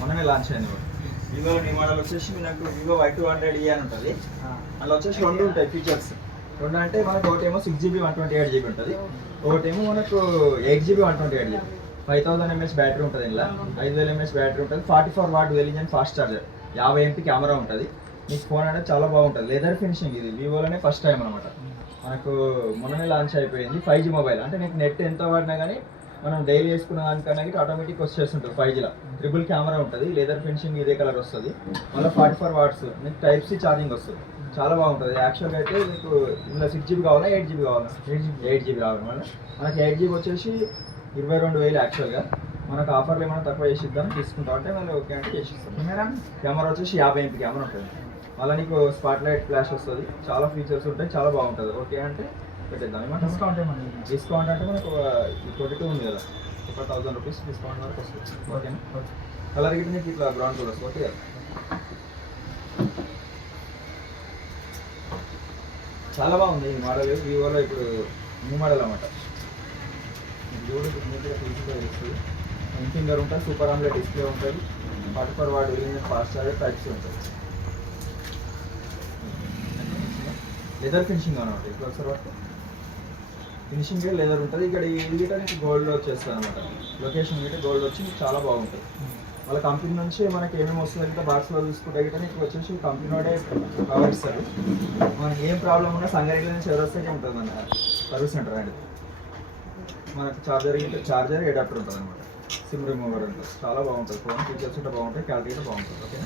మనమే లాంచ్ అయింది వివోలో new model వచ్చేసి నాకు వివో Y200e అని ఉంటుంది. అందులో వచ్చేసి రెండు ఉంటాయి ఫీచర్స్. రెండు అంటే మనకు ఒకటేమో 6GB 128GB ఉంటుంది, ఒకటేమో మనకు 8GB 128GB. 5000 mAh బ్యాటరీ ఉంటుంది, ఇలా 5000 mAh బ్యాటరీ ఉంటుంది, 44 what dual engine fast charger, 50 MP camera ఉంటుంది. మీకు ఫోన్ అనేది చాలా బాగుంటుంది, లెదర్ ఫినిషింగ్. ఇది వివోలోనే ఫస్ట్ టైం అనమాట మనకు, మొన్ననే లాంచ్ అయిపోయింది. 5G మొబైల్ అంటే నీకు నెట్ ఎంత వాడినా కానీ మనం డైలీ వేసుకున్న దానికన్నా ఆటోమేటిక్ వచ్చేస్తుంటుంది. 5Gలో ట్రిపుల్ కెమెరా ఉంటుంది, లెదర్ ఫినిషింగ్ ఇదే కలర్ వస్తుంది, మళ్ళీ 44 వాట్స్ మీకు Type-C ఛార్జింగ్ వస్తుంది. చాలా బాగుంటుంది. యాక్చువల్గా అయితే మీకు ఇందులో 6GB కావాలా 8GB కావాలా? 8GB రావాలి. మనకి 8GB వచ్చేసి 22,000 యాక్చువల్గా. మనకు ఆఫర్లు ఏమైనా తక్కువ చేసి ఇద్దాం తీసుకుంటాం అంటే మళ్ళీ ఓకే అంటే చేసిస్తాం. కెమెరా వచ్చేసి 50 MP కెమెరా ఉంటుంది, మళ్ళీ నీకు స్పాట్ లైట్ ఫ్లాష్ వస్తుంది, చాలా ఫీచర్స్ ఉంటాయి, చాలా బాగుంటుంది. ఓకే అంటే పెట్టేద్దాం. ఏమంటే డిస్కౌంట్ అంటే మనకు 22 ఉంది కదా, ఒక 1000 రూపీస్ డిస్కౌంట్ వరకు వస్తుంది. ఓకేనా? కలర్ గిట్ నీకు ఇట్లా బ్రౌన్ కలర్ వస్తుంది. ఓకే, చాలా బాగుంది ఈ మోడల్. వివోలో ఇప్పుడు న్యూ మోడల్ అన్నమాట. ఫింగర్ ఉంటుంది, సూపర్ ఆమ్లెట్ డిస్ప్లే ఉంటుంది, 44 what dual engine fast charger, Type-C ఉంటుంది. లెదర్ ఫినిషింగ్ అనమాట. ఇప్పుడు ఒకసారి వాటి ఫినిషింగ్ లెదర్ ఉంటుంది. ఇక్కడ ఇది గిట్ట నీకు గోల్డ్ వచ్చేస్తుంది అనమాట. లొకేషన్ గిట్ట గోల్డ్ వచ్చి చాలా బాగుంటుంది. వాళ్ళ కంపెనీ నుంచి మనకి ఏమేమి వస్తుంది అంటే బాక్స్లో చూసుకుంటే గిట్ట నీకు వచ్చేసి కంపెనీ వాడే కవర్ ఇస్తారు. మనకి ఏం ప్రాబ్లం ఉన్నా సంగారెడ్డి నుంచి ఎవరొస్తే ఉంటుంది మన సర్వీస్ సెంటర్ అనేది. మనకి చార్జర్ అడాప్టర్ ఉంటుంది అనమాట, సిమ్ రిమూవర్ ఉంటుంది. చాలా బాగుంటుంది ఫోన్, ఫీచర్స్ ఉంటే బాగుంటాయి, క్వాలిటీ అయితే బాగుంటుంది. ఓకే.